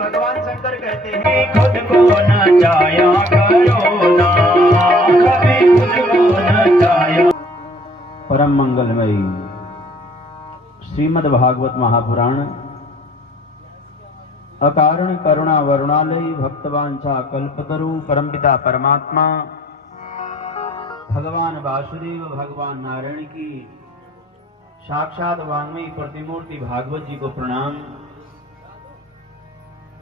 भगवान शंकर कहते हैं खुद को नचाया करो ना, कभी खुद को नचाया। परम मंगलमयी श्रीमद् भागवत महापुराण अकारण करुणा वरुणालय भक्तवांछा कल्पतरु परमपिता परमात्मा भगवान वासुदेव भगवान नारायण की साक्षात वांग्मयी प्रतिमूर्ति भागवत जी को प्रणाम।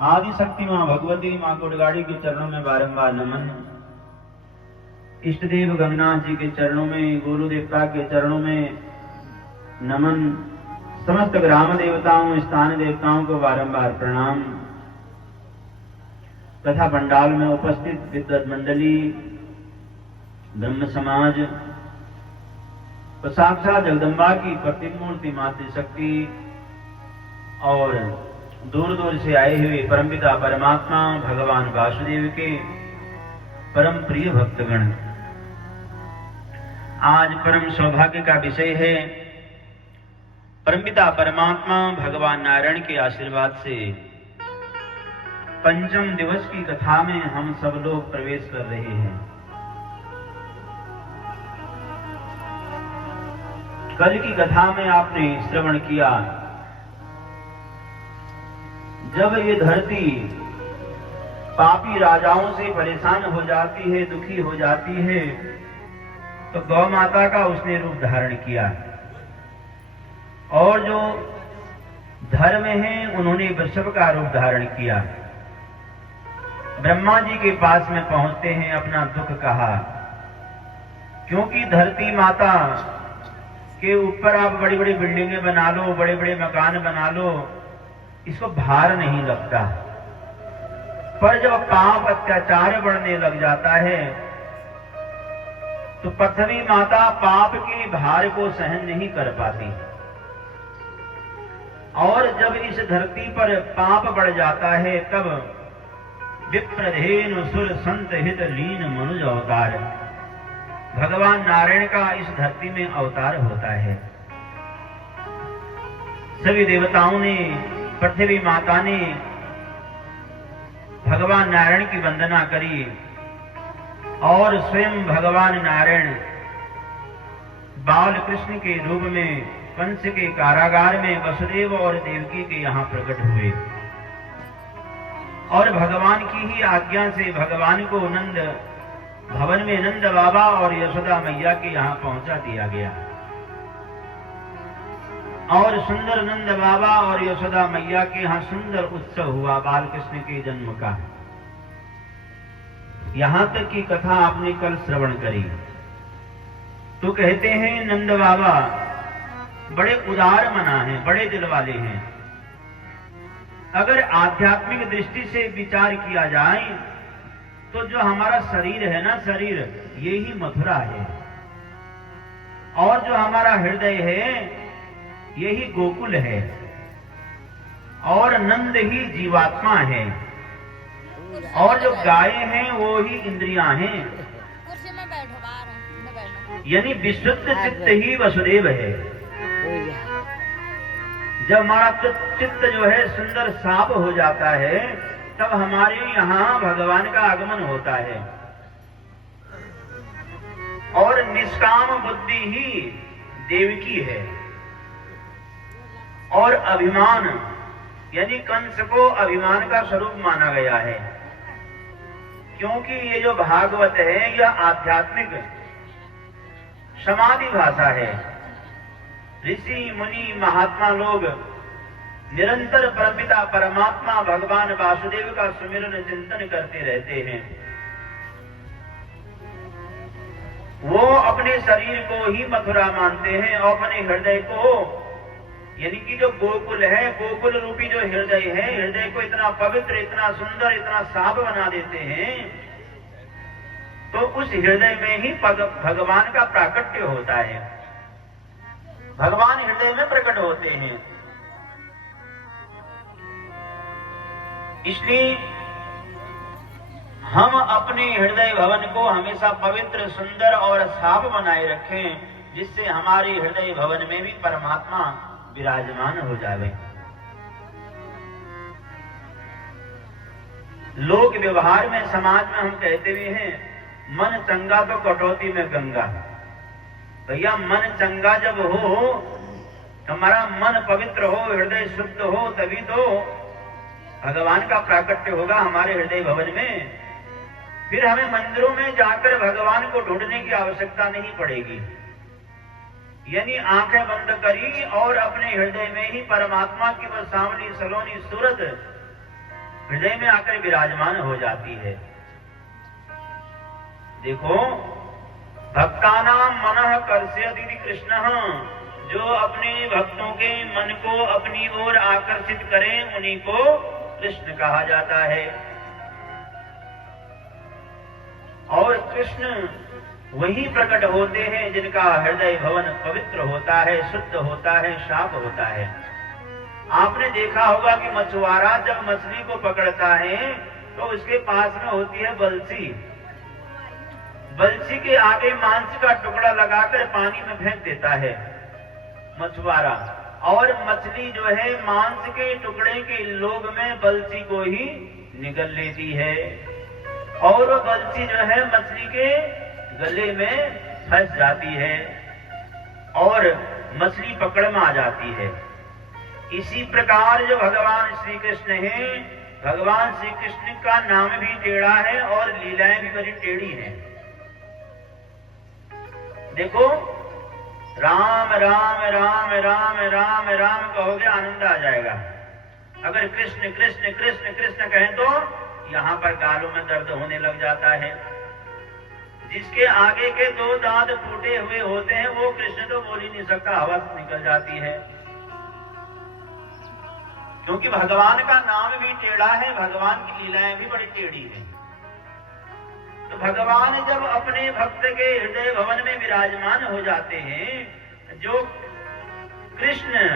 आदि शक्ति मां भगवती मां कोडगाड़ी के चरणों में बारंबार नमन। इष्ट देव गंगनाथ जी के चरणों में, गुरु देवता के चरणों में नमन। समस्त ग्राम देवताओं स्थान देवताओं को बारंबार प्रणाम तथा पंडाल में उपस्थित विद्वत मंडली, ब्रह्म समाज, साक्षात जगदम्बा की प्रतिमूर्ति मातृशक्ति और दूर दूर से आए हुए परमपिता परमात्मा भगवान वासुदेव के परम प्रिय भक्तगण, आज परम सौभाग्य का विषय है परमपिता परमात्मा भगवान नारायण के आशीर्वाद से पंचम दिवस की कथा में हम सब लोग प्रवेश कर रहे हैं। कल की कथा में आपने श्रवण किया, जब ये धरती पापी राजाओं से परेशान हो जाती है, दुखी हो जाती है, तो गौ माता का उसने रूप धारण किया और जो धर्म हैं उन्होंने वृषभ का रूप धारण किया। ब्रह्मा जी के पास में पहुंचते हैं, अपना दुख कहा, क्योंकि धरती माता के ऊपर आप बड़ी बड़ी बिल्डिंगें बना लो, बड़े बड़े मकान बना लो, इसको भार नहीं लगता। पर जब पाप अत्याचार बढ़ने लग जाता है तो पृथ्वी माता पाप के भार को सहन नहीं कर पाती, और जब इस धरती पर पाप बढ़ जाता है तब विप्रधेनु सुर संत हित लीन मनुज अवतार, भगवान नारायण का इस धरती में अवतार होता है। सभी देवताओं ने, पृथ्वी माता ने भगवान नारायण की वंदना करी और स्वयं भगवान नारायण बाल कृष्ण के रूप में कंस के कारागार में वसुदेव और देवकी के यहाँ प्रकट हुए और भगवान की ही आज्ञा से भगवान को नंद भवन में नंद बाबा और यशोदा मैया के यहाँ पहुंचा दिया गया और सुंदर नंद बाबा और यशोदा मैया के यहाँ सुंदर उत्सव हुआ बाल कृष्ण के जन्म का। यहां तक की कथा आपने कल श्रवण करी। तो कहते हैं नंद बाबा बड़े उदार मना हैं, बड़े दिल वाले हैं। अगर आध्यात्मिक दृष्टि से विचार किया जाए तो जो हमारा शरीर है ना, शरीर ये ही मथुरा है, और जो हमारा हृदय है यही गोकुल है, और नंद ही जीवात्मा है, और जो गाय हैं वो ही इंद्रियां हैं, यानी विशुद्ध चित्त ही वसुदेव है। जब हमारा चित्त जो है सुंदर साफ हो जाता है तब हमारे यहाँ भगवान का आगमन होता है, और निष्काम बुद्धि ही देवकी है, और अभिमान यानी कंस को अभिमान का स्वरूप माना गया है, क्योंकि ये जो भागवत है यह आध्यात्मिक समाधि भाषा है। ऋषि मुनि महात्मा लोग निरंतर परमपिता परमात्मा भगवान वासुदेव का सुमिरन चिंतन करते रहते हैं। वो अपने शरीर को ही मथुरा मानते हैं और अपने हृदय को, यानी कि जो गोकुल है, गोकुल रूपी जो हृदय है, हृदय को इतना पवित्र, इतना सुंदर, इतना साफ बना देते हैं, तो उस हृदय में ही भगवान का प्राकट्य होता है। भगवान हृदय में प्रकट होते हैं। इसलिए हम अपने हृदय भवन को हमेशा पवित्र, सुंदर और साफ बनाए रखें, जिससे हमारे हृदय भवन में भी परमात्मा विराजमान हो जावे। लोक व्यवहार में, समाज में हम कहते भी हैं, मन चंगा तो कटौती में गंगा। भैया मन चंगा जब हो, हमारा मन पवित्र हो, हृदय शुद्ध हो, तभी तो भगवान का प्राकट्य होगा हमारे हृदय भवन में। फिर हमें मंदिरों में जाकर भगवान को ढूंढने की आवश्यकता नहीं पड़ेगी। यानी आंखें बंद करी और अपने हृदय में ही परमात्मा की वह सावली सलोनी सूरत हृदय में आकर विराजमान हो जाती है। देखो, भक्तानां मनः कर्षयति कृष्ण, जो अपने भक्तों के मन को अपनी ओर आकर्षित करें उन्हीं को कृष्ण कहा जाता है। और कृष्ण वही प्रकट होते हैं जिनका हृदय भवन पवित्र होता है, शुद्ध होता है, साफ होता है। आपने देखा होगा कि मछुआरा जब मछली को पकड़ता है तो उसके पास में होती है बंसी। बंसी के आगे मांस का टुकड़ा लगाकर पानी में फेंक देता है मछुआरा, और मछली जो है मांस के टुकड़े के लोभ में बंसी को ही निगल लेती है, और वो बंसी जो है मछली के गले में फंस जाती है और मछली पकड़ में आ जाती है। इसी प्रकार जो भगवान श्री कृष्ण हैं, भगवान श्री कृष्ण का नाम भी टेढ़ा है और लीलाएं भी बड़ी टेढ़ी हैं। देखो, राम राम राम राम राम राम कहोगे आनंद आ जाएगा। अगर कृष्ण कृष्ण कृष्ण कृष्ण कहें तो यहां पर गालों में दर्द होने लग जाता है। जिसके आगे के 2 दांत टूटे हुए होते हैं वो कृष्ण तो बोल ही नहीं सकता, हवा निकल जाती है। क्योंकि भगवान का नाम भी टेढ़ा है, भगवान की लीलाएं भी बड़ी टेढ़ी हैं। तो भगवान जब अपने भक्त के हृदय भवन में विराजमान हो जाते हैं, जो कृष्ण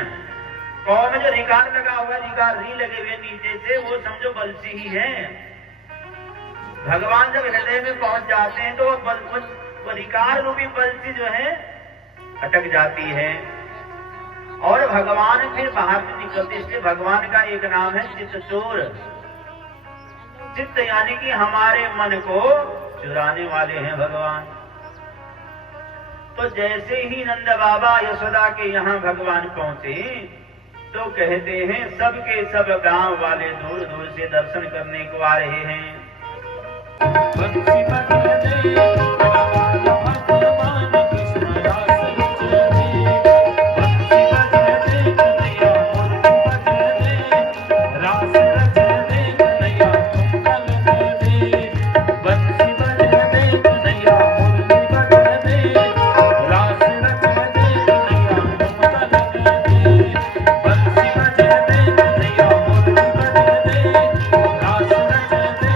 कौन जो रिकार लगा हुआ, रिकार री लगे हुए नीचे से, वो समझो बंसी ही है। भगवान जब हृदय में पहुंच जाते हैं तो वो रिकार रूपी बंसी जो है अटक जाती है और भगवान फिर बाहर से निकलते। इसलिए भगवान का एक नाम है चित्त चोर। चित्त यानी कि हमारे मन को चुराने वाले हैं भगवान। तो जैसे ही नंद बाबा यशोदा के यहाँ भगवान पहुंचे तो कहते हैं सबके सब गांव वाले दूर दूर से दर्शन करने को आ रहे हैं। बंसी बजने भगवान कृष्ण रास रचने, बंसी बजने कन्हैया मूर्ति बजने, रास रचने कन्हैया तुम कल दे। बंसी बजने कन्हैया मूर्ति बजने, रास रचने कन्हैया तुम कल दे। बंसी बजने कन्हैया मूर्ति बजने, रास रचने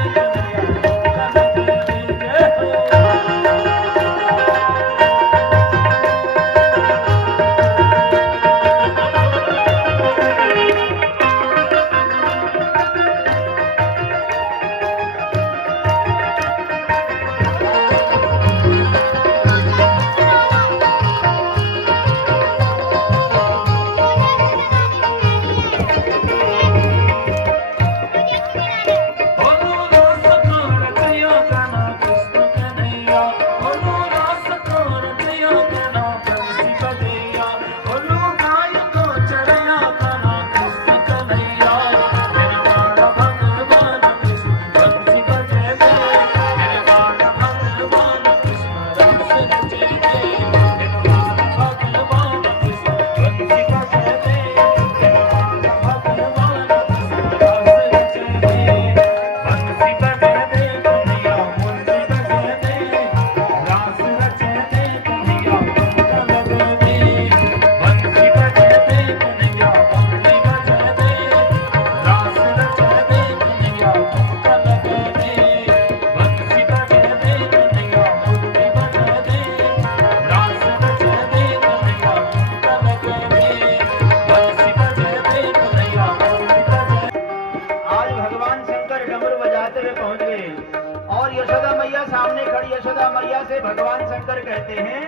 भगवान शंकर कहते हैं,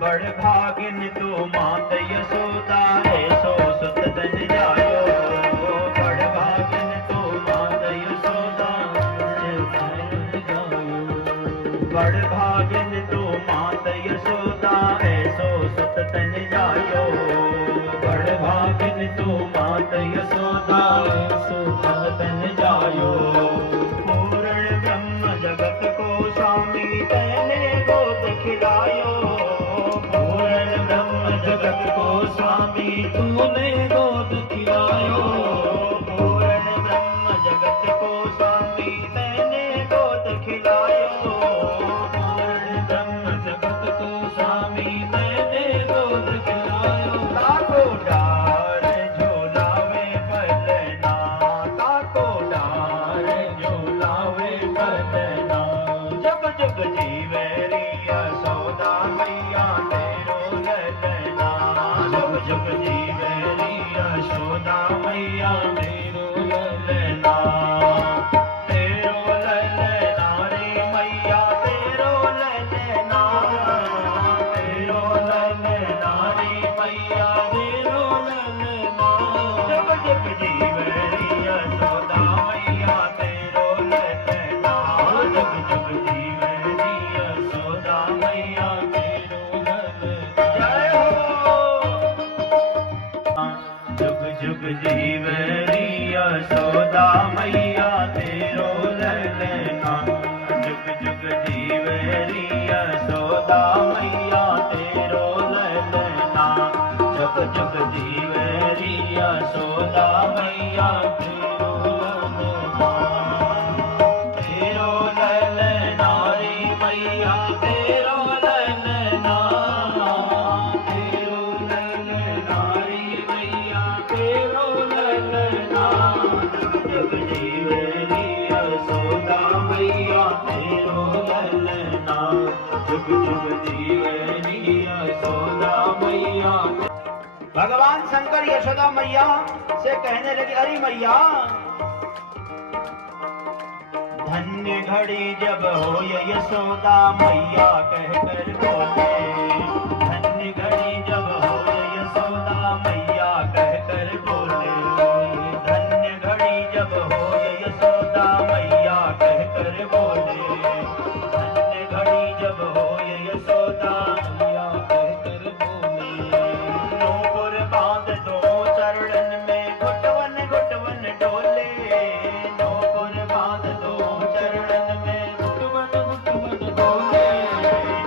बड़ भागिन तो मात यशोदा ऐसो सुत तन जायो। बड़ भागिन तो मात बड़ भागिन तू मात यशोदा ऐसो सुत तन जायो बड़ भागिन तू मात यशोदा ऐसो सुत तन जायो पूर्ण ब्रह्म जगत को स्वामी तेने गोद खिलायो पूर्ण ब्रह्म जगत को स्वामी तूने गोद खिलायो पूर्ण ब्रह्म जगत को स्वामी तेने गोद खिलायो पूर्ण ब्रह्म जगत को स्वामी तेने गोद खिलायो ताको डार झोलावे पलना ताको डार झोलावे पलना जग जग जीवे रिया सौदा मैया तेरो ललना जग जग जीवे रिया सौदा मैया तेरो ललना तेरो ललना रे मैया तेरो ललना तेरो ललना रे मैया तेरो ललना जग जग जीवे रिया सौदा मैया तेरो ललना जग जग जीवे रिया सौदा मैया तेरो ललना जय हो जुग जुग जीवे रिया सौदा मैया तेरो ललना जुग जुग जीवे रिया सौदा मैया तेरो ललना जुग जुग जीवे रिया सौदा मैया तेरो ललना तेरो ललना रे मैया तेरो ललना तेरो ललना रे मैया तेरो ललना जग जीवे रिया सौदा मैया तेरो ललना जुग जुग जीवे रिया सौदा मैया। भगवान शंकर यशोदा मैया से कहने लगे, अरे मैया, धन्य घड़ी जब हो यशोदा मैया कहकर बोले धन्य घड़ी जब हो यशोदा मैया कहकर बोले धन्य घड़ी जब हो यशोदा मैया कहकर बोले धन्य घड़ी जब हो यशोदा मैया कहकर बोले नूपुर बांध दो चरणन में घुटवन घुटवन डोले नूपुर बांध दो चरणन में घुटवन घुटवन डोले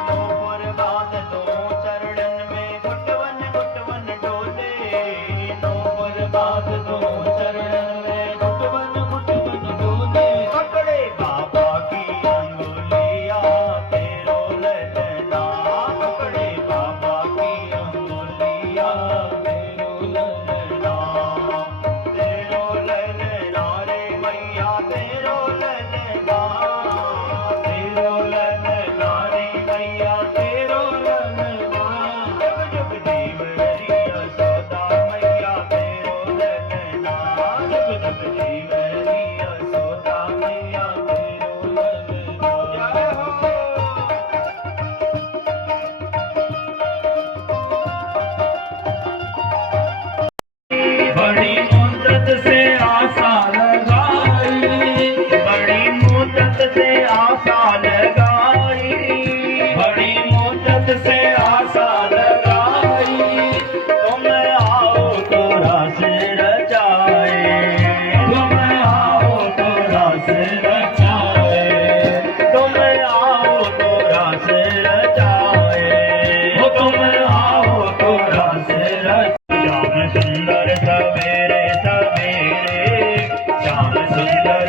नूपुर बांध दो चरणन में घुटवन घुटवन डोले नूपुर बांध दो चरणन में घुटवन घुटवन डोले पकड़े बाबा की अंगुलिया तेरो ललना पकड़े बाबा की अंगुलिया तेरो ललना तेरो ललना रे मैया तेरो ललना तेरो ललना रे मैया तेरो ललना जग जग जीव रिया सौदा मैया तेरो ललना जग जग जीव रिया सौदा मैया तेरो ललना जय हो बड़ी मुद्दत से आशा लगाई बड़ी मुद्दत से आशा लगाई बड़ी मुद्दत से आशा लगाई तुम आओ तो रस रचाए तुम आओ तो रस रचाए तुम आओ तो रस रचाए तुम आओ तो रस रचाए श्याम सुंदर सवेरे सवेरे श्याम सुंदर